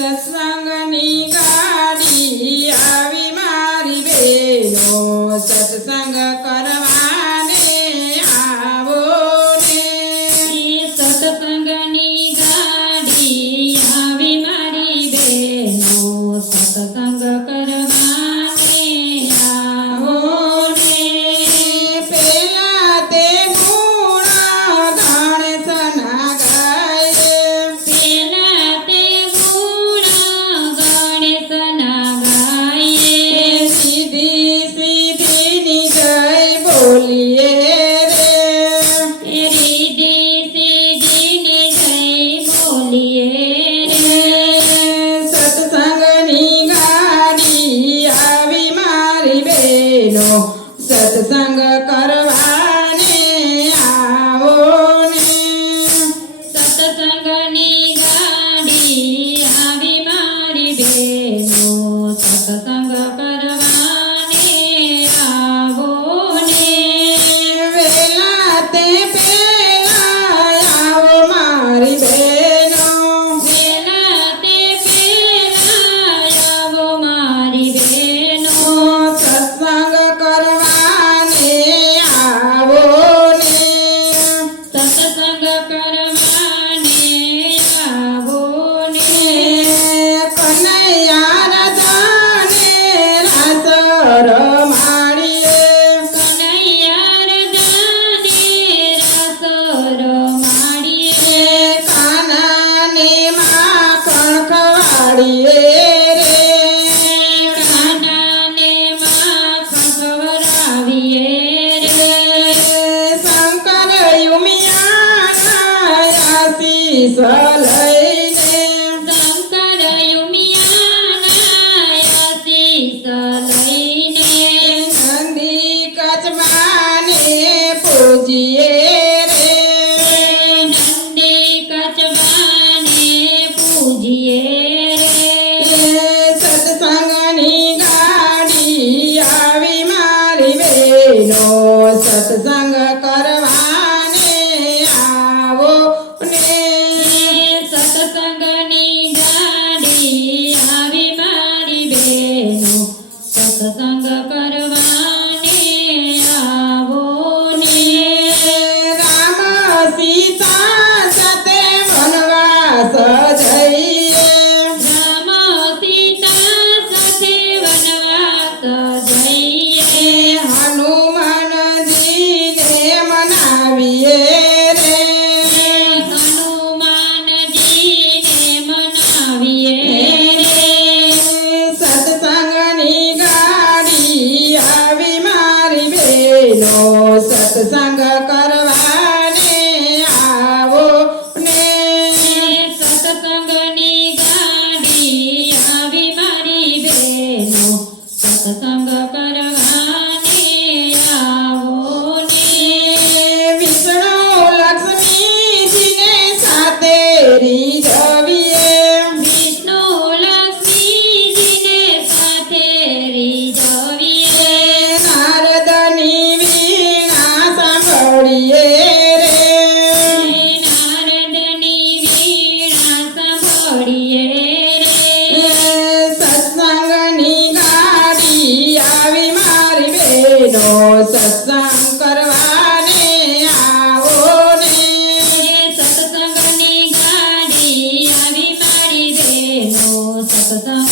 સત્સંગની ગાડી આવી મારી બેનો સત્સંગ કરવાને આવો ને સત્સંગની ગાડી આવી મારી બેનો સત્સંગ કરવાને આવો ને પેલા તે ગુણ ગણેશના ગાય પેલા તે ગુણ ગણેશના ગાઈએ સીધી સીધીની જય બોલીએ રે રીધિ સીધીની જય બોલીએ રે સત્સંગની ગાડી આવી મારી બેનો સત્સંગ કરવાને આવો ને સત્સંગની ગાડી આવી મારી બેનો સત્સંગ કરવાને આવો ને વેલા તે પેલા આવો મારી બેનો વેલા તે પેલા આવો મારી બેનો સત્સંગ કરવાને આવો ને સત્સંગ કરવાને આવો ને કનૈયા રાજાને રાસ રમાડીએ કનૈયા રજાને રસ રમાડીએ કાનાને માખણ ખવાડીએ રે કાનાને માખણ ખવડાવીએ રે શંકર યુમિયાના આશીષ લઈને શંકર યુમિયાના આશીષ લઈને નંદી કચમાને પૂજીએ રે નંદી કચબાને પૂજીએ રે સત્સંગની ગાડી આવી મારી બેનો સત્સંગ કરવાને આવો ને સત્સંગની ગાડી આવી મારી બેનો સત્સંગ કરવાને આવો ને રામ સીતા સાથે વનવાસ જઈએ રામ સીતા સાથે વનવાસ જઈએ હનુમાનજીને મનાવીએ રે હનુમાનજીને મનાવીએ રે સત્સંગની ગાડી આવી મારી બેનો સત્સંગ કરવાને આવો ને સત્સંગની ગાડી આવી મારી બેનો સત્સંગ કરવાને આવો ને વિષ્ણુ લક્ષ્મીજીને સાથે રીઝવીએ વિષ્ણુ લક્ષ્મીજીને સાથે રીઝવીએ નારદની વીણા સાંભળીએ રે નારદની વીણા સાંભળીએ રે સત્સંગની ગાડી આવી મારી બેનો સત્સંગ કરવાને આવો ને સત્સંગની ગાડી આવી મારી બેનો સત્સંગ